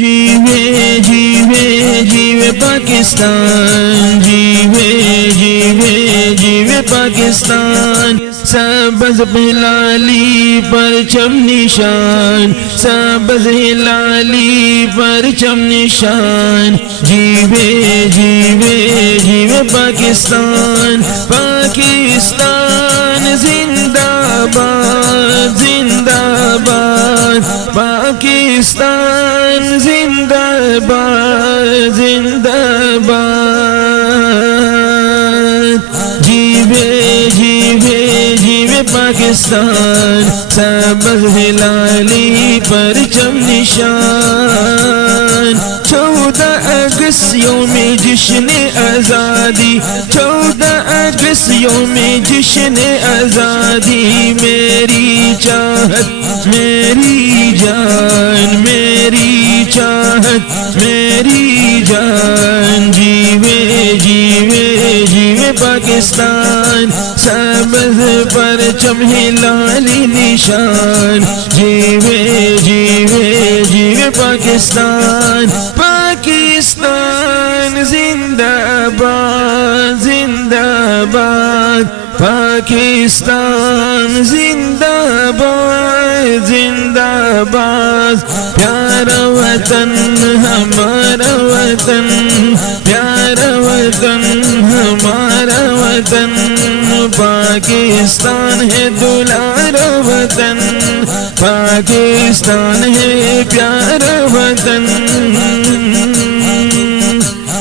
جیوے جیوے جیوے پاکستان، جیوے جیوے جیوے پاکستان، سبز ہلالی پرچم نشان، سبز ہلالی پرچم نشان، جیوے جیوے جیوے پاکستان، پاکستان زندہ باد زندہ باد، پاکستان زندہ باد زندہ باد، جیوے جیوے جیوے پاکستان، سبز ہلالی پرچم نشان، 14 اگست یوم جشن آزادی، 14 اگست یوم جشن آزادی، میری چاہت میری جان، میری چاہت میری جان، جیوے جیوے جیوے پاکستان، سبز پرچم ہلالی نشان، جیوے جیوے جیوے پاکستان، پاکستان زندہ باد زندہ باد، پاکستان زندہ باد زندہ باد، پیارا وطن ہمارا وطن، پیارا وطن ہمارا وطن، پاکستان ہے دلارا وطن، پاکستان ہے پیارا وطن،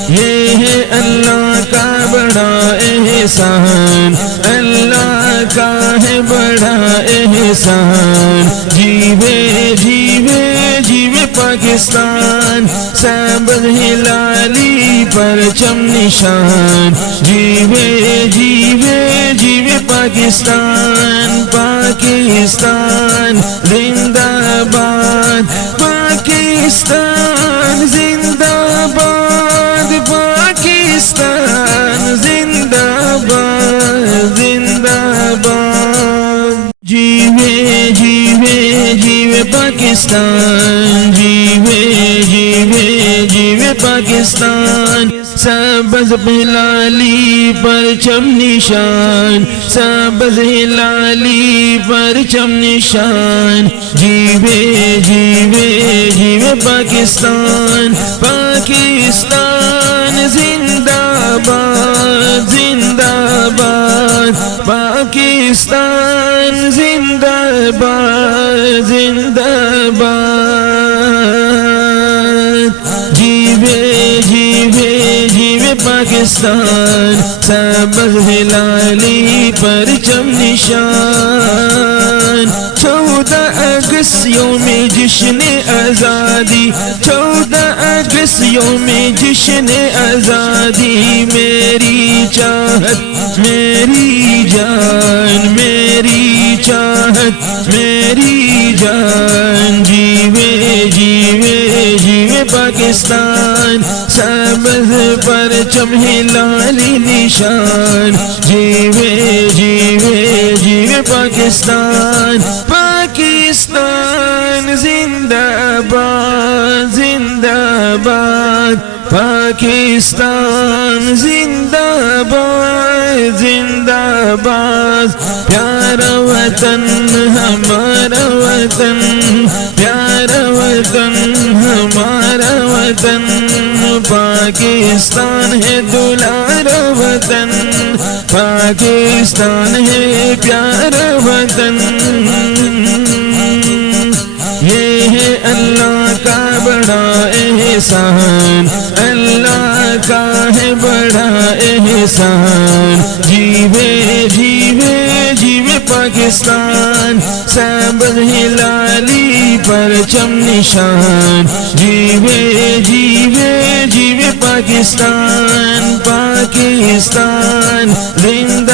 یہ ہے اللہ کا بڑا احسان، اللہ کا ہے بڑا احسان، جیوے جیوے جیوے پاکستان، سبز ہلالی پرچم نشان، جیوے جیوے جیوے پاکستان، پاکستان زندہ باد، پاکستان زندہ باد، پاکستان زندہ باد زندہ باد، جیوے جیوے جیوے پاکستان، جیوے جیوے جیوے پاکستان، سبز ہلالی پرچم نشان، سبز ہلالی پرچم نشان، جیوے جیوے جیوے پاکستان، پاکستان زندہ باد زندہ باد، پاکستان زندہ باد زندہ باد، جیوے جیوے جیوے پاکستان، سبز ہلالی پرچم نشان، 14 اگست یوم جشن آزادی، 14 اگست یوم جشن آزادی، میری چاہت میری جان، میری چاہت میری جان، جیوے جیوے جیوے پاکستان، سبز پرچم ہلالی نشان، جیوے جیوے جیوے پاکستان، پاکستان زندہ باد زندہ باد، پاکستان زندہ باد زندہ باد، پیارا وطن ہمارا وطن، پیارا وطن ہمارا وطن، پاکستان ہے دلارا وطن، پاکستان ہے پیارا وطن، یہ ہے اللہ کا بڑا احسان، اللہ کا ہے بڑا احسان، جیوے جیوے جیوے پاکستان، سبز ہلالی پرچم نشان، جیوے جیوے جیوے پاکستان، پاکستان زندہ